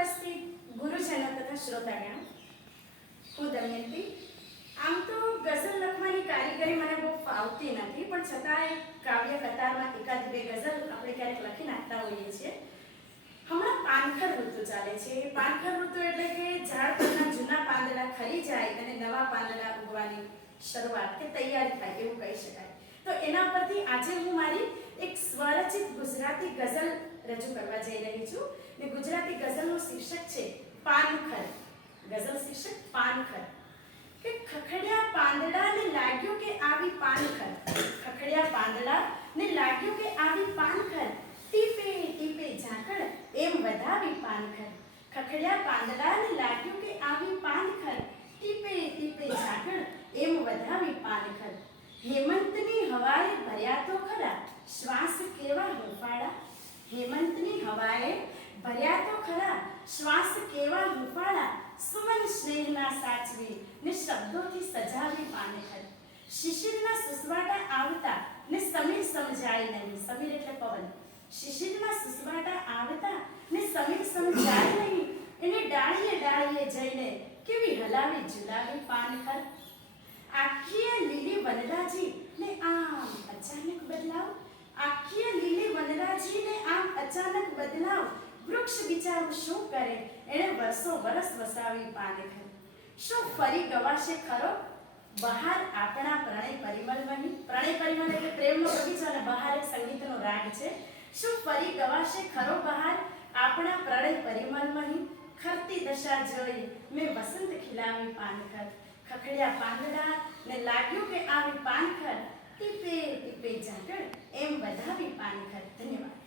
ઉપસ્થિત ગુરુજનો તથા શ્રોતાગણો, હું દમયંતી આમ તો ગઝલ લખવાની કારીગરી મને બહુ ફાવતી નથી, પણ છતાંય કાવ્ય કતારમાં એકાદ બે ગઝલ આપણે ક્યારેક લખી નાખતા હોઈએ છીએ. હમણાં પાનખર ઋતુ ચાલે છે. પાનખર ઋતુ એટલે કે ઝાડ પરના જૂના પાંદડા ખરી જાય અને નવા પાંદડા ઉગવાની શરૂઆત કે તૈયારી થાય, એવું કહી શકાય. તો એના પરથી આજે હું મારી ગુજરાતી ગઝલ રજૂ કરવા જઈ રહી છું. ને ગુજરાતી ગઝલનું શીર્ષક છે પાનખર. ગઝલ શીર્ષક પાનખર. કે ખખડ્યા પાંદડાને લાગ્યું કે આવી પાનખર. ખખડ્યા પાંદડા ને લાગ્યું કે આવી પાનખર. ટીપે ટીપે ઝાકળ એમ વધાવી પાનખર. ખખડ્યા પાંદડા ને લાગ્યું કે આવી પાનખર. ટીપે ટીપે ઝાકળ એમ વધાવી પાનખર. હેમંતની હવાએ ભર્યા તો ખરા શ્વાસ હેમંતની હવાએ ભર્યા તો ખરા, શ્વાસ કેવા હુંફાળા સુમન સ્નેહના સાચવી, ને શબ્દોથી સજાવી પાનખર શિશિરના સુસવાટા આવતા ને સમીર સમજાય નહીં. સમીર એટલે પવન. શિશિરના સુસવાટા આવતા ને સમીર સમજાય નહીં. એને ડાળીએ ડાળીએ જઈને કેવી હલાવી ઝુલાવી પાનખર આખીએ લીલી વનરાજી ને આમ અચાનક બદલાવ આખીએ લીલી વનરાજી ને આમ અચાનક બદલાવ વૃક્ષ બિચારું શું કરે? એણે વર્ષો વરસ વસાવી પાનેખર શું ફરી ગવાશે ખરો? બહાર આપણા પ્રણય પરિમલ બની પ્રણય પરિમલ એટલે પ્રેમનો બગીચો અને બહાર એક સંગીતનો રાગ છે. શું ફરી ગવાશે ખરો બહાર? આપણા પ્રણય પરિમલ બની ખરતી દશા જોઈ મેં વસંત ખીલાવી પાનખર ખખડ્યા પાંદડા ને લાગ્યું કે આવી પાનખર ટીપે ટીપે ઝાકળ એમ વધાવી પાનખર ધન્યવાદ.